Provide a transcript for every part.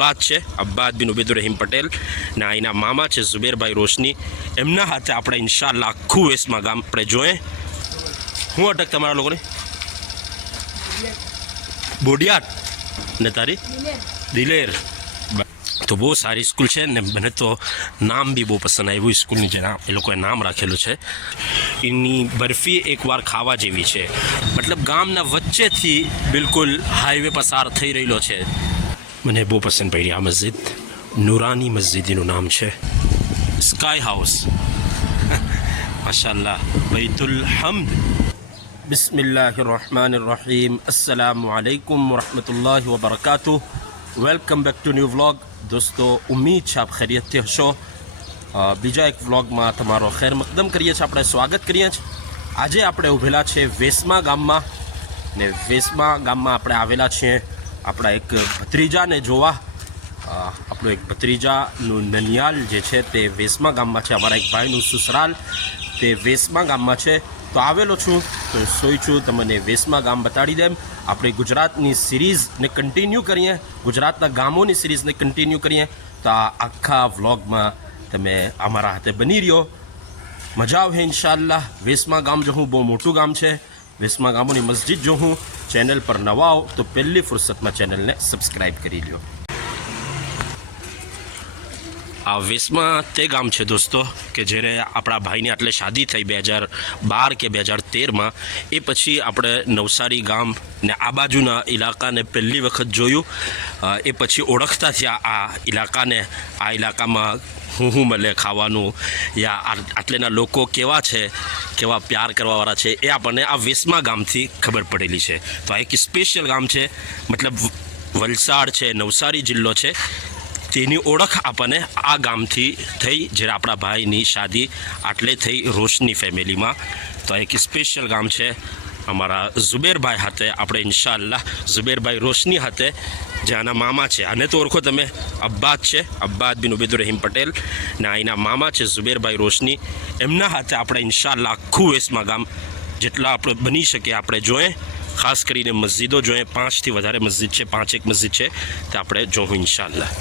અબ્બાદ છે, અબ્બાદ બિન ઉબેદુર રહીમ પટેલ ને અહીંના મામા છે ઝુબેરભાઈ રોશની. એમના હાથે આપણે ઇન્શાલ્લાહ આખું વેસમા ગામ આપણે જોઈએ. હું અટક તમારા લોકોની બોડિયાટ ને તારી દિલેર. તો બહુ સારી સ્કૂલ છે ને મને તો નામ બી બહુ પસંદ આવ્યું સ્કૂલની, જે એ લોકોએ નામ રાખેલું છે. એની બરફી એકવાર ખાવા જેવી છે. મતલબ ગામના વચ્ચેથી બિલકુલ હાઈવે પસાર થઈ રહેલો છે. મને બહુ પસંદ પડી આ મસ્જિદ. નુરાની મસ્જિદ એનું નામ છે. સ્કાય હાઉસ માશાલ્લાહ. બૈતુલ હમ્દ. બિસ્મિલ્લાહિર્રહમાનિર્રહીમ. અસ્સલામુ અલૈકુમ વરહમતુલ્લાહિ વબરકાતુહ. Welcome back to new vlog. દોસ્તો, ઉમ્મીદ છે આપ ખૈરિયતથી હશો. બીજા એક વ્લોગમાં તમારો ખૈર મકદમ કરીએ છીએ, આપણે સ્વાગત કરીએ છીએ. આજે આપણે ઉભેલા છે વેસમા ગામમાં ને વેસમા ગામમાં આપણે આવેલા છીએ આપણા એક ભત્રીજાને જોવા. આપણો એક ભત્રીજાનું નનિયાલ જે છે તે વેસમા ગામમાં છે. અમારા એક ભાઈનું સસરાલ તે વેસમા ગામમાં છે. તો આવેલો છું તો સોચું તમને વેસમા ગામ બતાડી દેમ. આપણે ગુજરાતની સિરીઝને કન્ટિન્યુ કરીએ, ગુજરાતના ગામોની સિરીઝને કન્ટિન્યુ કરીએ. તો આ આખા વ્લોગમાં તમે અમારા હાથે બની રહ્યો, મજા આવે ઇન્શાલ્લાહ. વેસમા ગામ જો હું બહુ મોટું ગામ છે. વેસમા ગામોની મસ્જિદ જો હું ચેનલ પર નવા આવો તો પહેલી ફુરસતમાં ચેનલને સબસ્ક્રાઈબ કરી લ્યો. આ વેસમા તે ગામ છે દોસ્તો કે જ્યારે આપણા ભાઈની આટલે શાદી થઈ 2012 કે 2013માં. એ પછી આપણે નવસારી ગામ ને આ બાજુના ઇલાકાને પહેલી વખત જોયું. એ પછી ઓળખતા થયા આ ઇલાકાને. આ ઇલાકામાં હું મળે ખાવાનું, યા આટલેના લોકો કેવા છે, કેવા પ્યાર કરવાવાળા છે, એ આપણને આ વેસમા ગામથી ખબર પડેલી છે. તો આ એક સ્પેશિયલ ગામ છે. મતલબ વલસાડ છે, નવસારી જિલ્લો છે, તેની ઓળખ આપણને આ ગામથી થઈ જ્યારે આપણા ભાઈની શાદી આટલે થઈ રોશની ફેમિલીમાં. તો એક સ્પેશિયલ ગામ છે. અમારા ઝુબેરભાઈ હાથે આપણે ઇન્શાલ્લાહ ઝુબેરભાઈ રોશની હાથે જે આના મામા છે, આને તો ઓળખો તમે, અબ્બાદ છે, અબ્બાદ બિન ઉબેદુર રહીમ પટેલ ને અહીંના મામા છે ઝુબેરભાઈ રોશની. એમના હાથે આપણે ઇન્શાલ્લાહ આખું વેસમા ગામ જેટલા આપણે બની શકે આપણે જોઈએ. ખાસ કરીને મસ્જિદો જોઈએ. 5થી વધારે મસ્જિદ છે, 5 મસ્જિદ છે તે આપણે જોવું ઇન્શાલ્લાહ.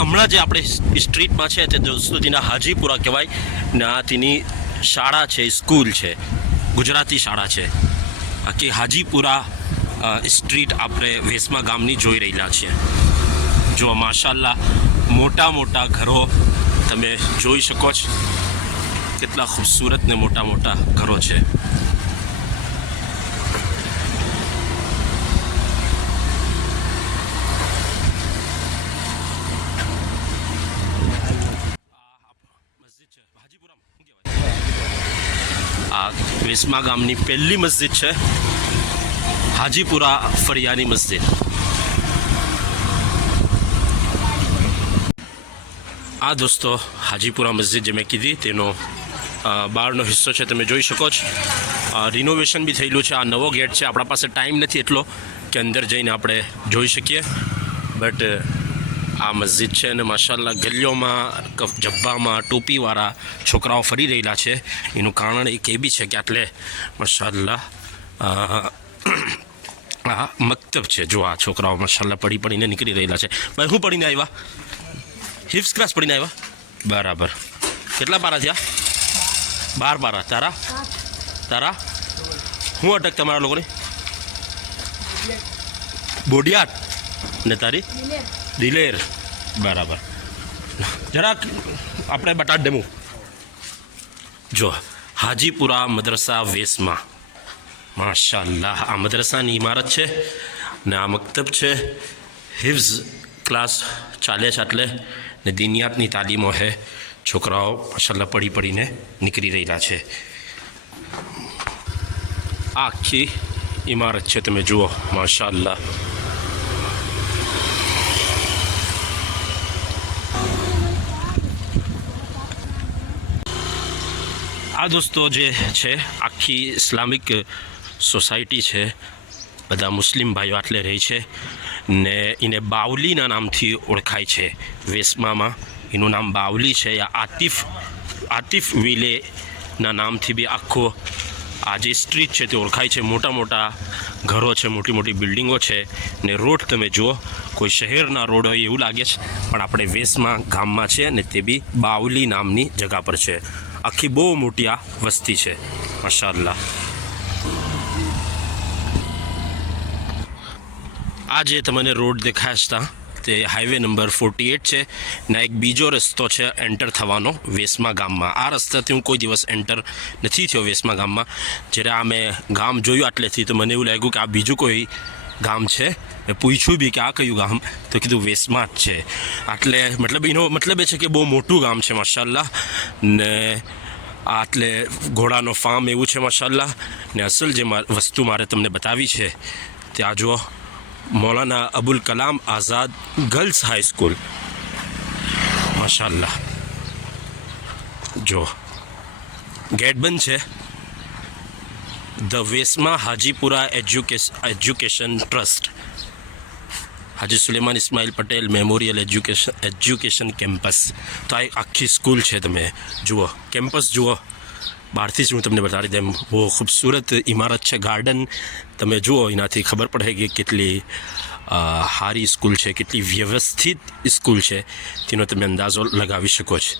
હમણાં જે આપણે સ્ટ્રીટમાં છે તે દોસ્તો તેના હાજીપુરા કહેવાય ને આ તેની શાળા છે, સ્કૂલ છે, ગુજરાતી શાળા છે. કે હાજીપુરા સ્ટ્રીટ આપણે વેસમા ગામની જોઈ રહેલા છીએ. જો માશાલ્લાહ મોટા મોટા ઘરો તમે જોઈ શકો છો. કેટલા ખૂબસૂરત ને મોટા મોટા ઘરો છે. આ વેસમા ગામની પહેલી મસ્જિદ છે, હાજીપુરા ફરિયાની મસ્જિદ. આ દોસ્તો હાજીપુરા મસ્જિદ જે મેં કીધી તેનો બહારનો હિસ્સો છે, તમે જોઈ શકો છો. રિનોવેશન બી થયેલું છે. આ નવો ગેટ છે. આપણા પાસે ટાઈમ નથી એટલો કે અંદર જઈને આપણે જોઈ શકીએ, બટ આ મસ્જિદ છે અને માશાલ્લાહ ગલીઓમાં જબ્બામાં ટોપીવાળા છોકરાઓ ફરી રહેલા છે. એનું કારણ એક એ બી છે કે આટલે માશાલ્લાહ આ મક્તબ છે. જો આ છોકરાઓ માશાલ્લાહ પડીને નીકળી રહેલા છે. ભાઈ હું પડીને આવ્યા? હિફ્સ ક્લાસ પડીને આવ્યા? બરાબર. કેટલા પારા થયા? 12 પારા. તારા હું અટક તમારા લોકોની બોડિયાટ ને તારી દિલેર. બરાબર. જરાક આપણે બટાટ દેવું. જો હાજીપુરા મદ્રસા વેસમા, માશાલ્લાહ આ મદ્રસાની ઇમારત છે ને આ મક્તબ છે. હિફ્ઝ ક્લાસ ચાલે છે આટલે ને દિનિયાતની તાલીમો છે. છોકરાઓ માશાલ્લાહ પડીને નીકળી રહેલા છે. આ આખી ઇમારત છે, તમે જુઓ માશાલ્લાહ. આ દોસ્તો જે છે આખી ઇસ્લામિક સોસાયટી છે. બધા મુસ્લિમ ભાઈઓ આટલે રહે છે ને એને બાવલીના નામથી ઓળખાય છે. વેસમામાં એનું નામ બાવલી છે, યા આતિફ વિલેના નામથી બી આખો આ જે સ્ટ્રીટ છે તે ઓળખાય છે, મોટા મોટા ઘરો છે, મોટી મોટી બિલ્ડિંગો છે ને રોડ તમે જુઓ કોઈ શહેરના રોડ હોય એવું લાગે છે, પણ આપણે વેસમા ગામમાં છે અને તે બી બાવલી નામની જગા પર છે. આખી બહુ મોટી આ વસ્તી છે, માશાઅલ્લાહ. આ જે તમને રોડ દેખાય છે તે હાઈવે નંબર 48 છે ને એક બીજો રસ્તો છે એન્ટર થવાનો વેસમા ગામમાં. આ રસ્તાથી હું કોઈ દિવસ એન્ટર નથી થયો વેસમા ગામમાં. જ્યારે આ મેં ગામ જોયું આટલેથી તો મને એવું લાગ્યું કે આ બીજું કોઈ ગામ છે. મેં પૂછ્યું બી કે આ કયું ગામ, તો કીધું વેસમા જ છે. એટલે એનો મતલબ એ છે કે બહુ મોટું ગામ છે માશાઅલ્લાહ. ને આટલે ઘોડાનો ફાર્મ એવું છે માશાઅલ્લાહ. ને અસલ જે વસ્તુ મારે તમને બતાવી છે ત્યાં જુઓ, મૌલાના અબુલ કલામ આઝાદ ગર્લ્સ હાઈ સ્કૂલ, માશાઅલ્લાહ. જો ગેટ બંધ છે. ધ વેસમા હાજીપુરા એજ્યુકેશન ટ્રસ્ટ, હાજી Suleman Ismail Patel memorial education campus. તો આ આખી સ્કૂલ છે, તમે જુઓ કેમ્પસ જુઓ. બહારથી જ હું તમને બતાડી દઉં, બહુ ખૂબસૂરત ઇમારત છે. ગાર્ડન તમે જુઓ, એનાથી ખબર પડે કે કેટલી સારી સ્કૂલ છે, કેટલી વ્યવસ્થિત સ્કૂલ છે તેનો તમે અંદાજો લગાવી શકો છો.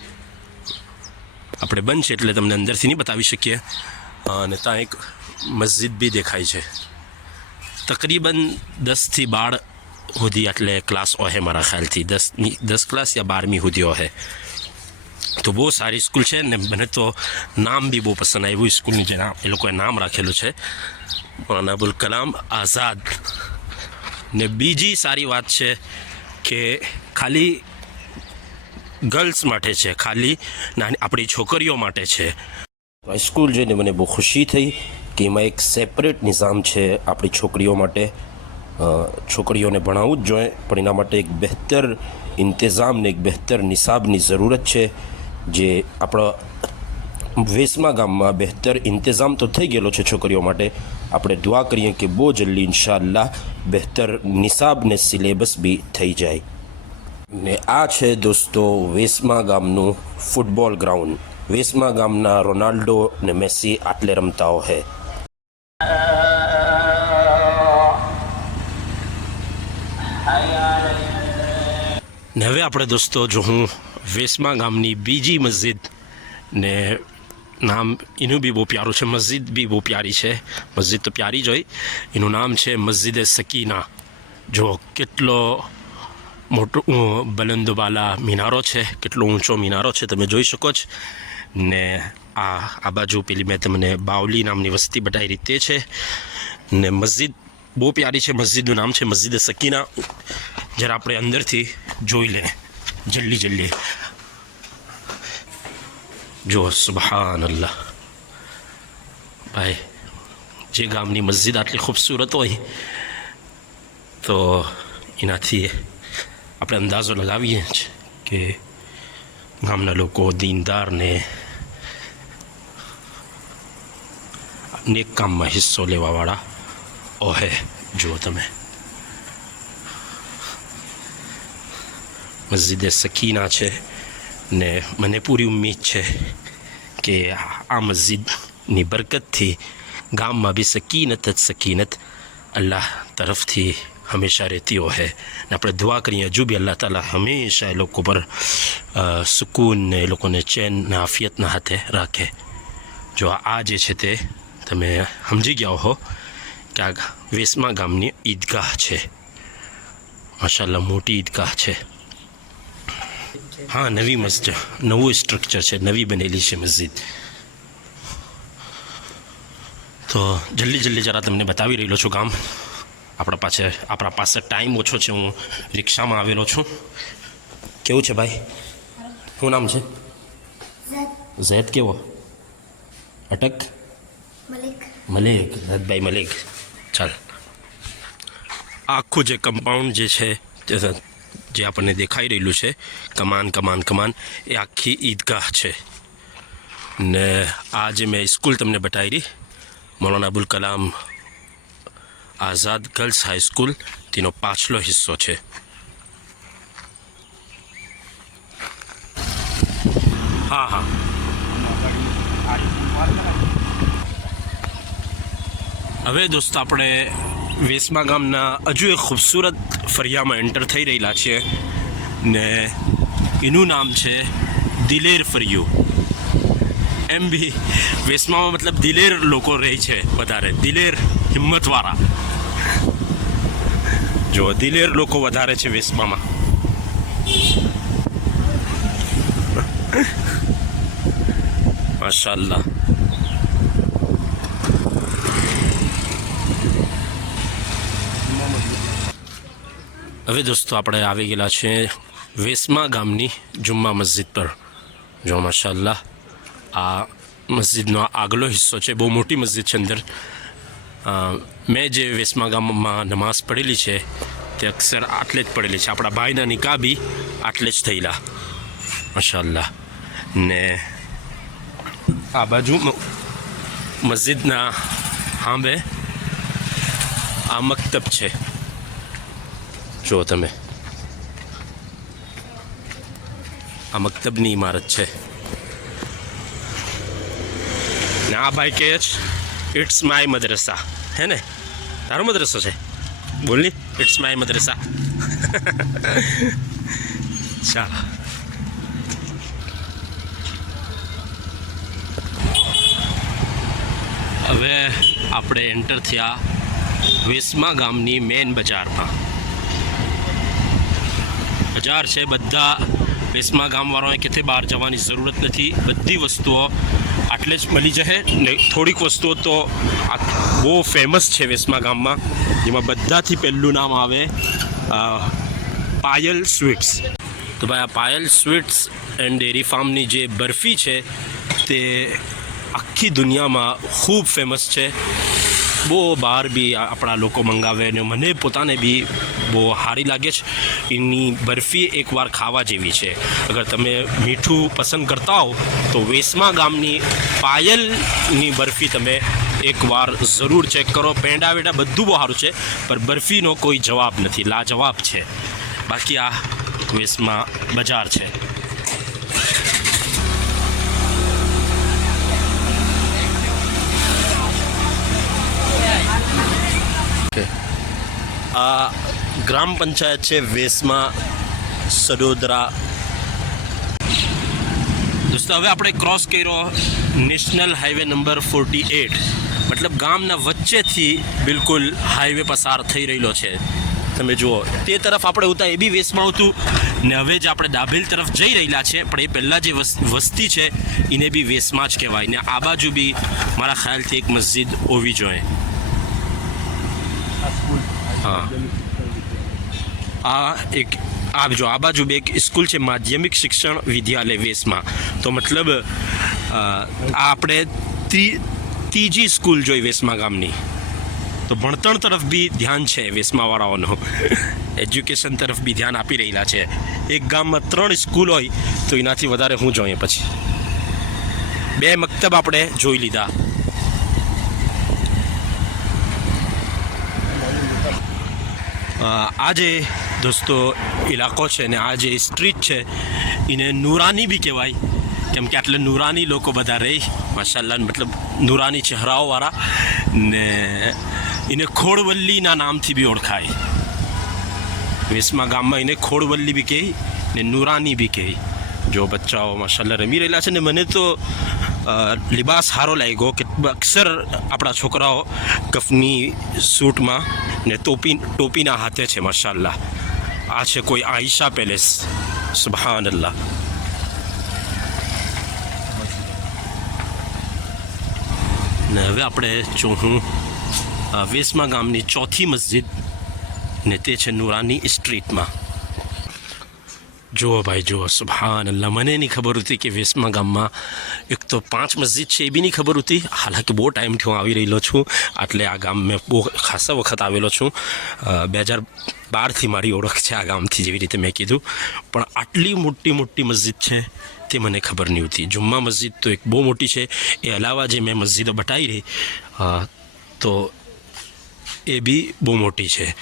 આપણે બંધ છે એટલે તમને અંદરથી નહીં બતાવી શકીએ. અને ત્યાં એક મસ્જિદ બી દેખાય છે. તકરીબન 10થી 12 સુધી એટલે ક્લાસ હોય મારા ખ્યાલથી, 10 ક્લાસ યા 12મી સુધી હોય. તો બહુ સારી સ્કૂલ છે ને મને તો નામ બી બહુ પસંદ આવ્યું સ્કૂલની, જે એ લોકોએ નામ રાખેલું છે મૌલાના અબુલ કલામ આઝાદ. ને બીજી સારી વાત છે કે ખાલી ગર્લ્સ માટે છે, ખાલી આપણી છોકરીઓ માટે છે. આ સ્કૂલ જોઈને મને બહુ ખુશી થઈ કે એમાં એક સેપરેટ નિઝામ છે આપણી છોકરીઓ માટે. છોકરીઓને ભણાવવું જ જોઈએ, પણ એના માટે એક બહેતર ઇંતજામ ને એક બહેતર નિસાબની જરૂરત છે. જે આપણા વેસમા ગામમાં બહેતર ઇંતજામ તો થઈ ગયેલો છે છોકરીઓ માટે. આપણે દુઆ કરીએ કે બહુ જલ્દી ઇન્શાઅલ્લાહ બહેતર નિસાબ ને સિલેબસ બી થઈ જાય. ને આ છે દોસ્તો વેસમા ગામનું ફૂટબોલ ગ્રાઉન્ડ. વેસમા ગામના રોનાલ્ડો ને મેસી આટલે રમતા હોય. ને હવે આપણે દોસ્તો જો હું વેસમા ગામની બીજી મસ્જિદ ને નામ એનું બી બહુ પ્યારું છે, મસ્જિદ બી બહુ પ્યારી છે. મસ્જિદ તો પ્યારી જ હોય. એનું નામ છે મસ્જિદ સકીના. જો કેટલો મોટો બલંદવાલા મિનારો છે, કેટલો ઊંચો મિનારો છે તમે જોઈ શકો છો. ને આ બાજુ પેલી મેં તમને બાવલી નામની વસ્તી બતાવી રીતે છે. ને મસ્જિદ બહુ પ્યારી છે. મસ્જિદનું નામ છે મસ્જિદ સકીના. જરા આપણે અંદરથી જોઈ લે જલ્દી. જો સુબહાનલ્લાહ ભાઈ, જે ગામની મસ્જિદ આટલી ખૂબસૂરત હોય તો એનાથી આપણે અંદાજો લગાવીએ જ કે ગામના લોકો દીનદાર ને નેક કામમાં હિસ્સો લેવાવાળા ઓહે. જુઓ તમે મસ્જિદ સકીના છે ને મને પૂરી ઉમ્મીદ છે કે આ મસ્જિદની બરકતથી ગામમાં બી સકીનત અલ્લાહ તરફથી હંમેશા રહેતી હોય. ને આપણે દુઆ કરીએ હજુ બી અલ્લાહ તાલા હંમેશા એ લોકો પર સુકૂન ને એ લોકોને ચેન ને આફિયતના હાથે રાખે. જો આ જે છે તે તમે સમજી ગયા હો કે આ વેસમા ગામની ઈદગાહ છે. માશાઅલ્લાહ મોટી ઈદગાહ છે. હા, નવી મસ્જિદ, નવું સ્ટ્રક્ચર છે, નવી બનેલી છે મસ્જિદ. તો જલ્દી જરા તમને બતાવી રહેલો છું ગામ. આપણા પાસે ટાઈમ ઓછો છે. હું રિક્ષામાં આવેલો છું. કેવું છે ભાઈ? શું નામ છે? ઝૈદ. કેવો? અટક મલિક. ઝૈદભાઈ મલિક. ચાલ, આખું જે કમ્પાઉન્ડ જે છે જે આપણને દેખાઈ રહેલું છે, કમાન એ આખી ઈદગાહ છે. ને આ જે મેં સ્કૂલ તમને બતાવી મૌલાના અબુલ કલામ આઝાદ ગર્લ્સ હાઈ સ્કૂલ, તેનો પાછલો હિસ્સો છે. હા હવે દોસ્તો આપણે વેસમા ગામના હજુ એક ખૂબસૂરત ફરિયામાં એન્ટર થઈ રહેલા છીએ ને એનું નામ છે દિલેર ફરિયું. એમ બી વેસમામાં મતલબ દિલેર લોકો રહે છે વધારે, દિલેર હિંમતવાળા. જો દિલેર લોકો વધારે છે વેસમામાં. માશાઅલ્લાહ. હવે દોસ્તો આપણે આવી ગયેલા છે વેસમા ગામની જુમ્મા મસ્જિદ પર. જો માશાઅલ્લાહ આ મસ્જિદનો આગલો હિસ્સો છે, બહુ મોટી મસ્જિદ છે અંદર. મેં જે વેસમા ગામમાં નમાઝ પઢેલી છે તે અક્ષર આટલે જ પડેલી છે. આપણા ભાઈના નિકાહ બી આટલે જ થયેલા માશાઅલ્લાહ. ને આ બાજુ મસ્જિદના સામે આ મક્તબ છે. જો તમે આ મક્તબની ઇમારત છે ને આ ભાઈ કહે છે ઇટ્સ માય મદ્રસા. હે ને, તારો મદ્રસો છે? બોલની, ઇટ્સ માય મદ્રસા. ચાલો હવે આપણે એન્ટર થયા વેસમા ગામની મેન બજારમાં. બજાર છે, બધા વેસમા ગામવાળાઓએ કેથે બહાર જવાની જરૂરત નથી. બધી વસ્તુઓ આટલે જ મળી જશે ને. થોડીક વસ્તુઓ તો બહુ ફેમસ છે વેસમા ગામમાં, જેમાં બધાથી પહેલું નામ આવે પાયલ સ્વીટ્સ. તો ભાઈ આ પાયલ સ્વીટ્સ એન્ડ ડેરી ફાર્મની જે બરફી છે તે આખી દુનિયામાં ખૂબ ફેમસ છે. બહુ બહાર બી આપણા લોકો મંગાવે ને મને પોતાને બી બહુ સારી લાગે છે. એની બરફી એકવાર ખાવા જેવી છે. અગર તમે મીઠું પસંદ કરતા હો તો વેસમા ગામની પાયલની બરફી તમે એકવાર જરૂર ચેક કરો. પેંડા વેડા બધું બહુ સારું છે, પણ બરફીનો કોઈ જવાબ નથી, લાજવાબ છે. બાકી આ વેસમા બજાર છે. આ ગ્રામ પંચાયત છે વેસમા સડોદરા. દોસ્તો હવે આપણે ક્રોસ કર્યો નેશનલ હાઈવે નંબર 48. મતલબ ગામના વચ્ચેથી બિલકુલ હાઈવે પસાર થઈ રહેલો છે. તમે જુઓ તે તરફ આપણે ઉતા એ બી વેસમાં હતું ને હવે જ આપણે દાભેલ તરફ જઈ રહેલા છે, પણ એ પહેલાં જે વસ્તી છે એને બી વેસમાં જ કહેવાય. ને આ બાજુ બી મારા ખ્યાલથી એક મસ્જિદ હોવી જોઈએ. હા, આ એક આ જો આ બાજુ બે એક સ્કૂલ છે, માધ્યમિક શિક્ષણ વિદ્યાલય વેસમાં. તો મતલબ આ આપણે ત્રીજી સ્કૂલ જોઈ વેસમા ગામની. તો ભણતર તરફ બી ધ્યાન છે વેસમાવાળાઓનું, એજ્યુકેશન તરફ બી ધ્યાન આપી રહેલા છે. એક ગામમાં 3 સ્કૂલ હોય તો એનાથી વધારે શું જોઈએ. પછી 2 મક્તબ આપણે જોઈ લીધા. આ જે દોસ્તો ઇલાકો છે ને આ જે સ્ટ્રીટ છે એને નૂરાની બી કહેવાય, કેમ કે આટલે નૂરાની લોકો બધા રહે માશાઅલ્લાહ. મતલબ નૂરાની ચહેરાઓવાળા ને એને ખોડવલ્લીના નામથી બી ઓળખાય. વેસમા ગામમાં એને ખોડવલ્લી બી કહે ને નૂરાની બી કહે. જો બચ્ચાઓ માશાઅલ્લાહ રમી રહેલા છે ને મને તો લિબાસ સારો લાગ્યો કે અક્ષર આપણા છોકરાઓ કફની સૂટમાં ને ટોપીના હાથે છે માશાઅલ્લાહ. આ છે કોઈ આયશા પેલેસ. સુબહાનલ્લાહ. ને હવે આપણે જોઉં વેસમા ગામની ચોથી મસ્જિદ ને તે છે નૂરાની સ્ટ્રીટમાં. જુઓ ભાઈ જુઓ, સુબહાનલ્લાહ. મને નહીં ખબર હતી કે વેસમા ગામમાં એક તો 5 મસ્જિદ છે, એ બી નહીં ખબર હતી. હાલાકી બહુ ટાઈમથી હું આવી રહેલો છું, એટલે આ ગામ મેં બહુ ખાસા વખત આવેલો છું. 2012થી મારી ઓળખ છે આ ગામથી, જેવી રીતે મેં કીધું. પણ આટલી મોટી મસ્જિદ છે તે મને ખબર નહીં હતી. જુમ્મા મસ્જિદ તો એક બહુ મોટી છે. એ અલાવા જે મેં મસ્જિદો બતાવી રહી તો એ બી બહુ મોટી છે.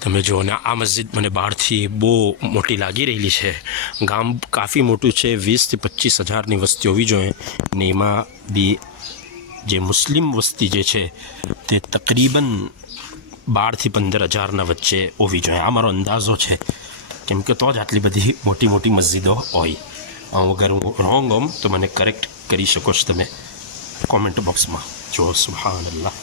તમે જુઓ ને આ મસ્જિદ મને બહારથી બહુ મોટી લાગી રહેલી છે. ગામ કાફી મોટું છે, 20 થી 25 હજારની વસ્તી હોવી જોઈએ ને એમાં બી જે મુસ્લિમ વસ્તી જે છે તે તકરીબન 12 થી 15,000ના વચ્ચે હોવી જોઈએ. આ મારો અંદાજો છે, કેમ કે તો જ આટલી બધી મોટી મોટી મસ્જિદો હોય. અગર હું રોંગ હોમ તો મને કરેક્ટ કરી શકો છો તમે કોમેન્ટ બોક્સમાં. જો સુબહાનલ્લાહ.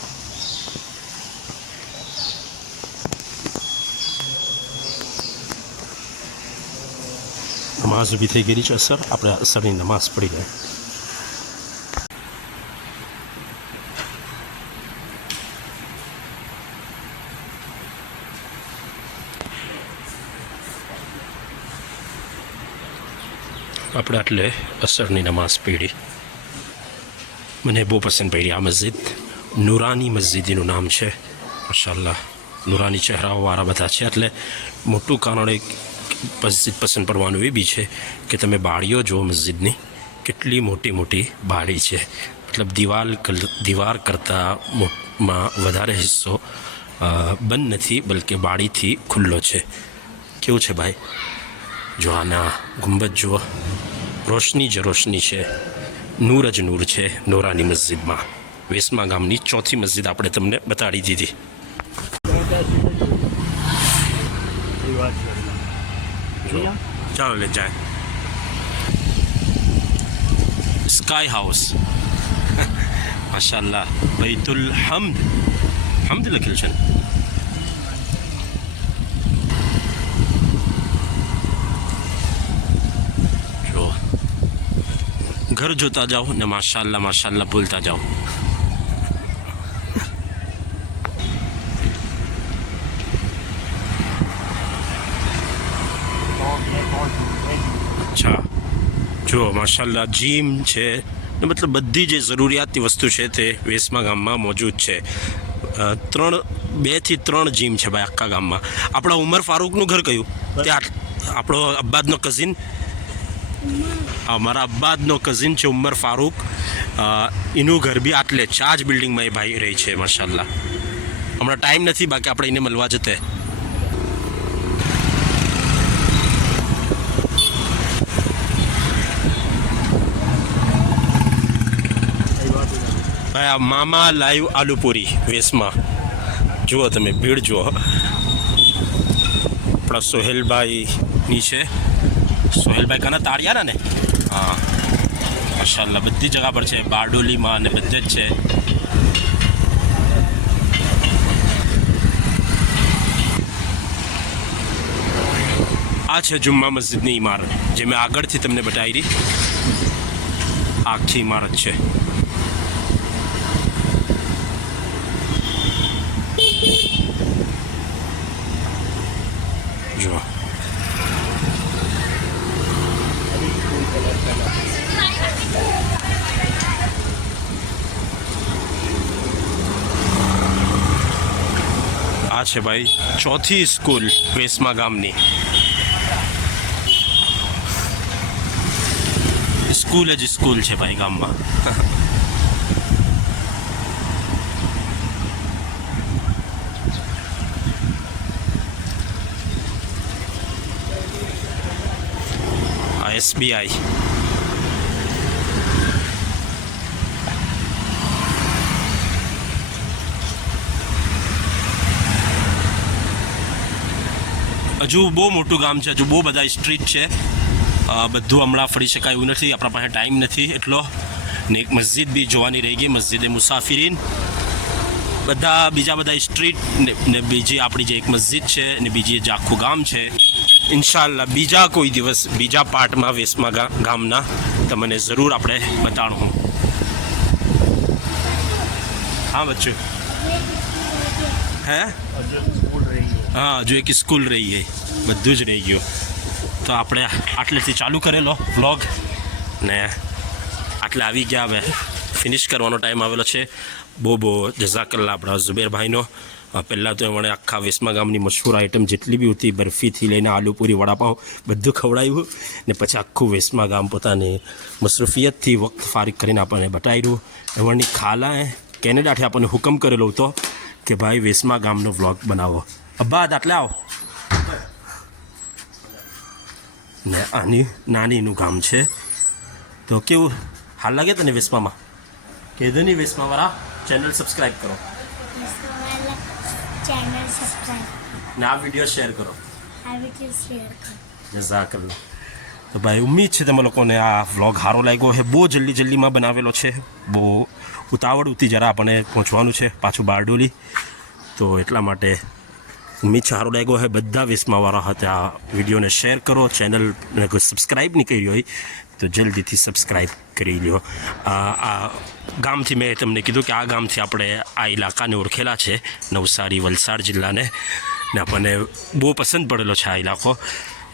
નમાઝ ઊભી થઈ ગયેલી છે અસર. આપણે અસરની નમાઝ પડી જાય. આપણે એટલે અસરની નમાઝ પડી. મને બહુ પસંદ પડી આ મસ્જિદ. નુરાની મસ્જિદ એનું નામ છે. માશાઅલ્લાહ, નુરાની ચહેરાઓવાળા બધા છે. એટલે મોટું કારણ એક મસ્જિદ પસંદ પડવાનું એ બી છે કે તમે બાળીઓ જુઓ મસ્જિદની, કેટલી મોટી મોટી બાળી છે. મતલબ દીવાર કરતાં માં વધારે હિસ્સો બંધ નથી, બલકે બાળીથી ખુલ્લો છે. કેવું છે ભાઈ? જો આના ગુંબજ જુઓ, રોશની જ રોશની છે, નૂર જ નૂર છે નોરાની મસ્જિદમાં. વેસમા ગામની ચોથી મસ્જિદ આપણે તમને બતાડી દીધી. ચાલો લે જાય. Sky house માશાઅલ્લાહ. બૈતુલ હમ્દ, હમ્દ લખેલું છે ને. જો ઘર જોતા જાઓ ને માશાઅલ્લાહ માશાઅલ્લાહ બોલતા જાઓ. અચ્છા, જો માશાઅલ્લાહ જીમ છે ને, મતલબ બધી જે જરૂરિયાતની વસ્તુ છે તે વેસમા ગામમાં મોજૂદ છે. 2 થી 3 જીમ છે ભાઈ આખા ગામમાં. આપણા ઉમર ફારૂકનું ઘર કયું? ત્યાં આપણો અબ્બાદનો કઝિન, મારા અબ્બાદનો કઝિન છે ઉમર ફારૂક. એનું ઘર બી આટલે 4 જ બિલ્ડિંગમાં એ ભાઈ રહી છે માશાઅલ્લાહ. હમણાં ટાઈમ નથી, બાકી આપણે એને મળવા જતે. ભાઈ આ મામા લાઈવ આલુપુરી વેસમાં જુઓ તમે, ભીડ જુઓ. આપણા સોહેલભાઈની છે. સોહેલભાઈ કાના તાળિયાના ને? હા માશાઅલ્લાહ, બધી જગા પર છે. બારડોલીમાં અને બધે જ છે. આ છે જુમ્મા મસ્જિદની ઇમારત, જે મેં આગળથી તમને બતાવી. આખી ઇમારત છે. જો આ છે ભાઈ ચોથી સ્કૂલ વેસમા ગામની. સ્કૂલ જ સ્કૂલ છે ભાઈ ગામમાં. SBI. હજુ બહુ મોટું ગામ છે, હજુ બહુ બધા સ્ટ્રીટ છે. બધું હમણાં ફરી શકાય એવું નથી, આપણા પાસે ટાઈમ નથી એટલો. ને એક મસ્જિદ બી જોવાની રહી ગઈ, મસ્જિદ મુસાફિરીન. બધા બીજા બધા સ્ટ્રીટ ને બીજી આપણી જે એક મસ્જિદ છે ને બીજી જે આખું ગામ છે. ઇન્શાઅલ્લાહ બીજા કોઈ દિવસ બીજા પાર્ટમાં વેસમા ગામના તમને જરૂર આપણે બતાડું. હા બચ્ચો, હે હા, હજુ એક સ્કૂલ રહી ગઈ, બધું જ રહી ગયું. તો આપણે આટલેથી ચાલુ કરેલો વ્લોગ ને આટલે આવી ગયા. હવે ફિનિશ કરવાનો ટાઈમ આવેલો છે. બહુ જઝાકલ્લા આપણા ઝુબેરભાઈનો. પહેલાં તો એમણે આખા વેસમા ગામની મશહૂર આઈટમ જેટલી બી હતી, બરફીથી લઈને આલુપુરી, વડાપાઉં બધું ખવડાવ્યું. ને પછી આખું વેસમા ગામ પોતાની મસરૂફિયતથી વખત ફારિગ કરીને આપણને બતાવ્યું. એમની ખાલાએ કેનેડાથી આપણને હુકમ કરેલો હતો કે ભાઈ વેસમા ગામનો વ્લોગ બનાવો. અબ્બા આટલે આવો. ને આની નાનીનું ગામ છે. તો કેવું હાલ લાગે તને વેસમામાં? કેદુની વેસમાવાળા ચેનલ સબસ્ક્રાઈબ કરો ચેનલ સબસ્ક્રાઈબ ને આ વિડીયો શેર કરો આ વિડીયો શેર કરો જઝાકલ્લા. તો ભાઈ ઉમ્મીદ છે તમે લોકોને આ વ્લોગ સારો લાગ્યો છે. બહુ જલ્દીમાં બનાવેલો છે, બહુ ઉતાવળ ઉતી જરા આપણને પહોંચવાનું છે પાછું બારડોલી, તો એટલા માટે ઉમ્મીદ છે સારો લાગ્યો છે. બધા વેસમાવાળા હતા આ વિડીયોને શેર કરો. ચેનલને કોઈ સબસ્ક્રાઈબ નહીં કરી હોય તો જલ્દીથી સબસ્ક્રાઈબ કરી લ્યો. આ ગામથી મેં તમને કીધું કે આ ગામથી આપણે આ ઇલાકાને ઓળખેલા છે, નવસારી વલસાડ જિલ્લાને, ને આપણને બહુ પસંદ પડેલો છે આ ઇલાકો.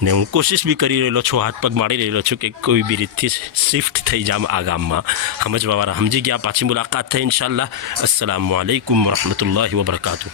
ને હું કોશિશ બી કરી રહેલો છું, હાથ પગ મારી રહેલો છું કે કોઈ બી રીતથી શિફ્ટ થઈ જામ આ ગામમાં. સમજવાવાળા સમજી ગયા. પાછી મુલાકાત થઈ ઇન્શાલ્લાહ. અસ્સલામુ અલૈકુમ વરહમતુલ્લાહિ વબરકાતુહ.